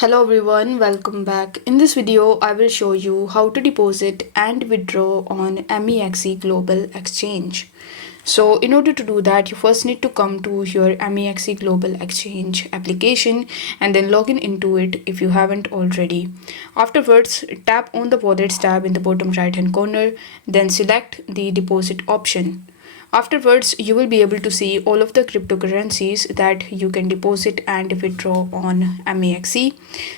Hello everyone, welcome back. In this video, I will show you how to deposit and withdraw on MEXC Global Exchange. So in order to do that, you first need to come to your MEXC Global Exchange application and then log in into it if you haven't already. Afterwards, tap on the Wallets tab in the bottom right hand corner, then select the deposit option. Afterwards, you will be able to see all of the cryptocurrencies that you can deposit and withdraw on MEXC.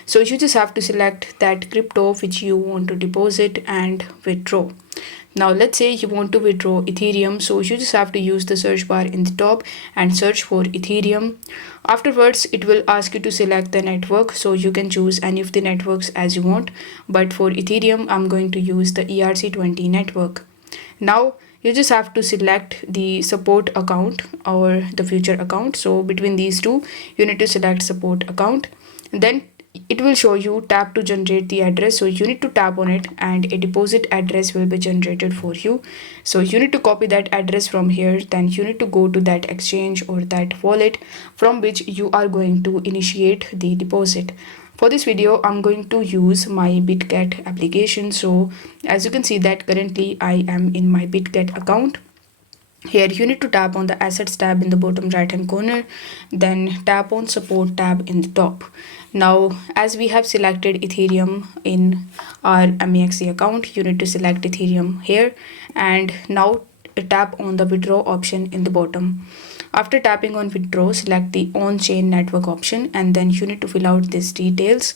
So you just have to select that crypto which you want to deposit and withdraw. Now let's say you want to withdraw Ethereum, so you just have to use the search bar in the top and search for Ethereum. Afterwards, it will ask you to select the network, so you can choose any of the networks as you want, but for Ethereum I'm going to use the ERC20 network. Now you just have to select the support account or the future account. So between these two, you need to select support account. Then it will show you tap to generate the address. So you need to tap on it and a deposit address will be generated for you. So you need to copy that address from here. Then you need to go to that exchange or that wallet from which you are going to initiate the deposit. For this video, I'm going to use my BitGet application. So as you can see that currently I am in my BitGet account. Here you need to tap on the assets tab in the bottom right hand corner, then tap on support tab in the top. Now as we have selected Ethereum in our MEXC account, you need to select Ethereum here and now tap on the withdraw option in the bottom. After tapping on withdraw, select the on-chain network option and then you need to fill out these details.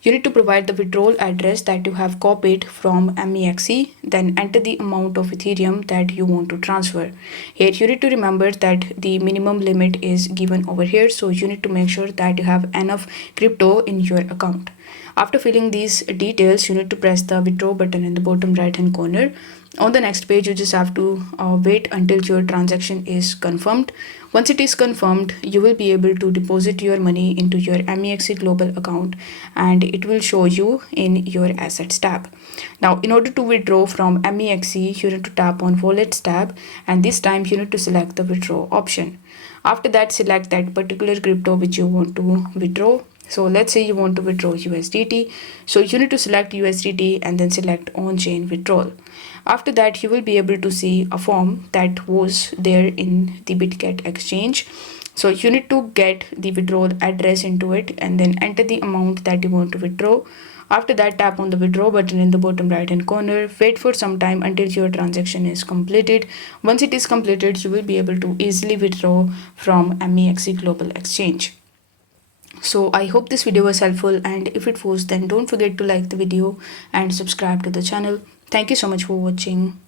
You need to provide the withdrawal address that you have copied from MEXC, then enter the amount of Ethereum that you want to transfer. Here you need to remember that the minimum limit is given over here, so you need to make sure that you have enough crypto in your account. After filling these details, you need to press the withdraw button in the bottom right hand corner. On the next page, you just have to wait until your transaction is confirmed. Once it is confirmed, you will be able to deposit your money into your MEXC Global account and it will show you in your assets tab. Now, in order to withdraw from MEXC, you need to tap on Wallets tab and this time you need to select the withdraw option. After that, select that particular crypto which you want to withdraw. So let's say you want to withdraw USDT. So you need to select USDT and then select on-chain withdrawal. After that, you will be able to see a form that was there in the BitGet exchange. So you need to get the withdrawal address into it and then enter the amount that you want to withdraw. After that, tap on the withdraw button in the bottom right hand corner. Wait for some time until your transaction is completed. Once it is completed, you will be able to easily withdraw from MEXC Global Exchange. So I hope this video was helpful, and if it was, then don't forget to like the video and subscribe to the channel. Thank you so much for watching.